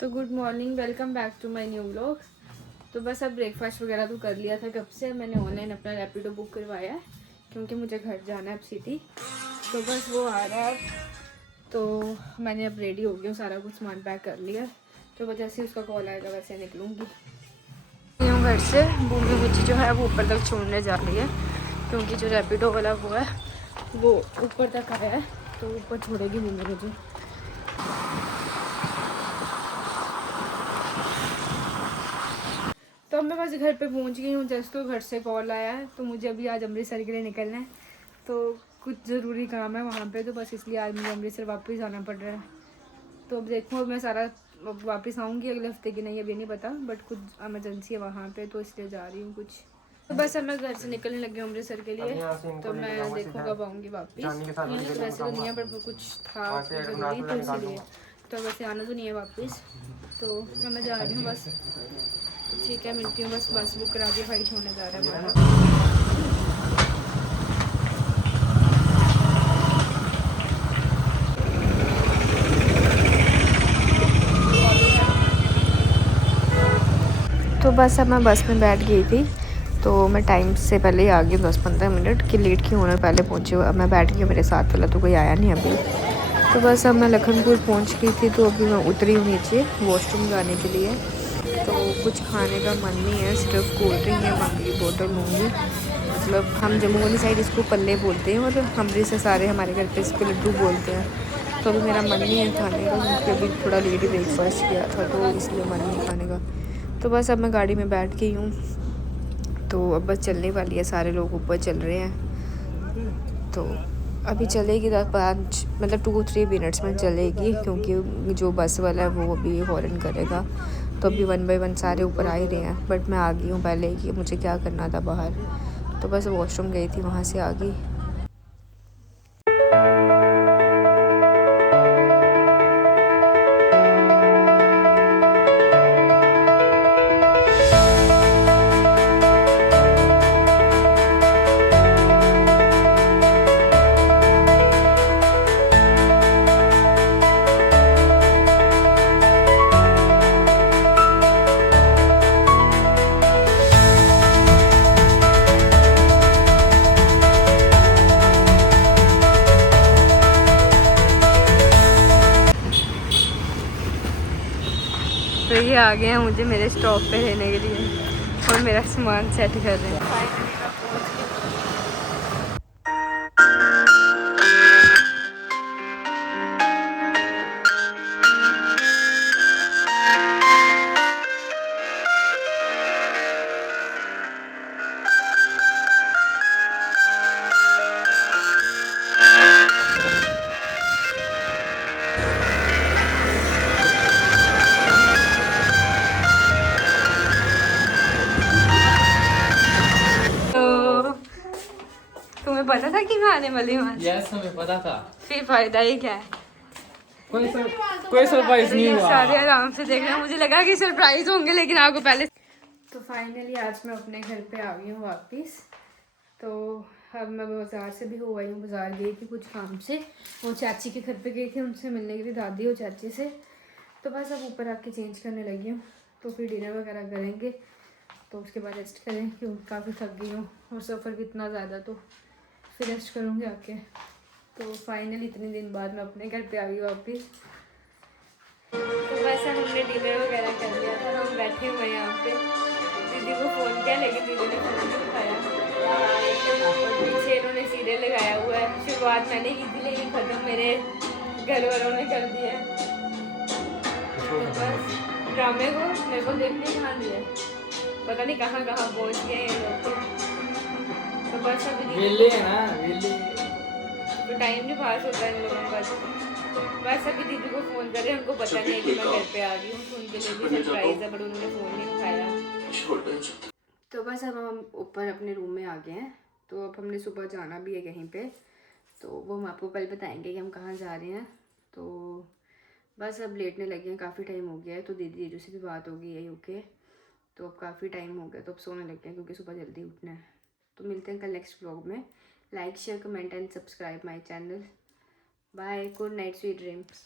तो good morning, welcome back to my new vlog. तो बस अब ब्रेकफास्ट वगैरह तो कर लिया था कब से। मैंने ऑनलाइन अपना रैपिडो बुक करवाया है क्योंकि मुझे घर जाना है अब सिटी। तो बस वो आ रहा है, तो मैंने अब रेडी हो गई हूँ, सारा कुछ सामान पैक कर लिया। तो बस जैसे उसका कॉल आएगा वैसे निकलूँगी घर से। भूमि मुझे जो है वो ऊपर तक छोड़ने जा रही है क्योंकि जो रैपिडो वाला वो है वो ऊपर तक आया है, तो ऊपर छोड़ेगी भूमि मुझे। तो अब मैं बस घर पे पहुंच गई हूँ, जस्ट तो घर से कॉल आया है। तो मुझे अभी आज अमृतसर के लिए निकलना है, तो कुछ ज़रूरी काम है वहाँ पे, तो बस इसलिए आज मुझे अमृतसर वापस आना पड़ रहा है। तो अब देखूँ अब मैं सारा वापस आऊँगी अगले हफ्ते की, नहीं अभी नहीं पता, बट कुछ इमरजेंसी है वहाँ पे तो इसलिए जा रही हूँ कुछ। तो बस अब मैं घर से निकलने लगी हूँ अमृतसर के लिए, तो मैं देखूँ कब आऊँगी वापस। वैसे तो नहीं है पर कुछ था ज़रूरी तो इसीलिए, तो वैसे आना तो नहीं है वापस। तो मैं जा रही हूँ बस। तो ठीक है, मिलती हूँ। बस बुक करा दिया, भाई छोड़ने जा रहा है हमारा। तो बस अब मैं बस में बैठ गई थी, तो मैं टाइम से पहले ही आ गई 10-15 मिनट कि लेट क्यों होना, पहले पहुँची। अब मैं बैठ गई, मेरे साथ वाला तो कोई आया नहीं अभी। तो बस अब मैं लखनपुर पहुँच गई थी, तो अभी मैं उतरी हूँ नीचे वॉशरूम जाने के लिए। तो कुछ खाने का मन नहीं है, सिर्फ कोल्ड ड्रिंक या मंग की बोतल लूँगी। मतलब हम जम्मू वाली साइड इसको पल्ले बोलते हैं और अमृतसर सारे हमारे घर पे इसको लड्डू बोलते हैं। तो अभी मेरा मन नहीं है खाने का क्योंकि अभी थोड़ा लेट ही ब्रेकफास्ट किया था, तो इसलिए मन नहीं खाने का। तो बस अब मैं गाड़ी में बैठ गई हूँ, तो अब बस चलने वाली है, सारे लोग ऊपर चल रहे हैं। तो अभी चलेगी 5 मतलब 2-3 मिनट्स में चलेगी क्योंकि जो बस वाला है वो अभी हॉर्न करेगा। तो अभी 1 बाय 1 सारे ऊपर आ ही रहे हैं, बट मैं आ गई हूँ पहले कि मुझे क्या करना था बाहर। तो बस वॉशरूम गई थी, वहाँ से आ गई। तो ये आ गए हैं मुझे मेरे स्टॉप पे लेने के लिए और मेरा सामान सेट कर रहे हैं। तुम्हें पता था कि मैं आने वाली हूँ? यस, हमें पता था। फिर फायदा ही क्या है? कोई सरप्राइज नहीं हुआ। सारे आराम से देख रहे हैं, मुझे लगा कि सरप्राइज होंगे लेकिन आपको पहले। तो फाइनली आज मैं अपने घर पे आ गई हूँ वापस। तो अब मैं बाज़ार से भी हो आई हूँ, बाज़ार गई थी कुछ काम से, वो चाची के घर पे गई थी, उनसे मिलने के लिए, दादी और चाची से। तो बस अब ऊपर आके चेंज करने लगी हूँ, तो फिर डिनर वगैरह करेंगे, तो उसके बाद रेस्ट करें क्योंकि काफ़ी थक गई हूँ और सफ़र भी इतना ज़्यादा, तो फिर रेस्ट करूँगी आके। तो फाइनली इतने दिन बाद मैं अपने घर पे आ गई वापस। तो वैसे हमने डिनर वगैरह कर लिया था, हम बैठे हुए हैं यहाँ पे। दीदी को फ़ोन किया लेकिन दीदी ने फ़ोन नहीं उठाया, और पीछे इन्होंने सीरियल लगाया हुआ है। शुरुआत मैंने की थी लेकिन ख़त्म मेरे घर वालों ने कर दिया। तो बस ड्रामे को मेरे को देखने कहाँ दिया, पता नहीं कहाँ कहाँ पहुँच गए ये लोग। तो बस अभी वेले है ना, वेले तो टाइम नहीं पास होता है इन लोगों का। बस अभी दीदी को फ़ोन कर रहे हैं, उनको पता नहीं है कि मैं घर पे आ गई हूँ, तो उनके लिए भी सरप्राइज़ है, बट उन्होंने फ़ोन नहीं उठाया। तो बस अब हम ऊपर अपने रूम में आ गए हैं, तो अब हमने सुबह जाना भी है कहीं पे, तो वो हम आपको कल बताएंगे कि हम कहाँ जा रहे हैं। तो बस अब लेटने लगे हैं, काफ़ी टाइम हो गया है। तो दीदी जीजू से भी बात हो गई है यूके, तो अब काफ़ी टाइम हो गया, तो अब सोने लगे हैं क्योंकि सुबह जल्दी उठना है। तो मिलते हैं कल नेक्स्ट व्लॉग में। Like share comment and subscribe my channel. Bye, good night, sweet dreams.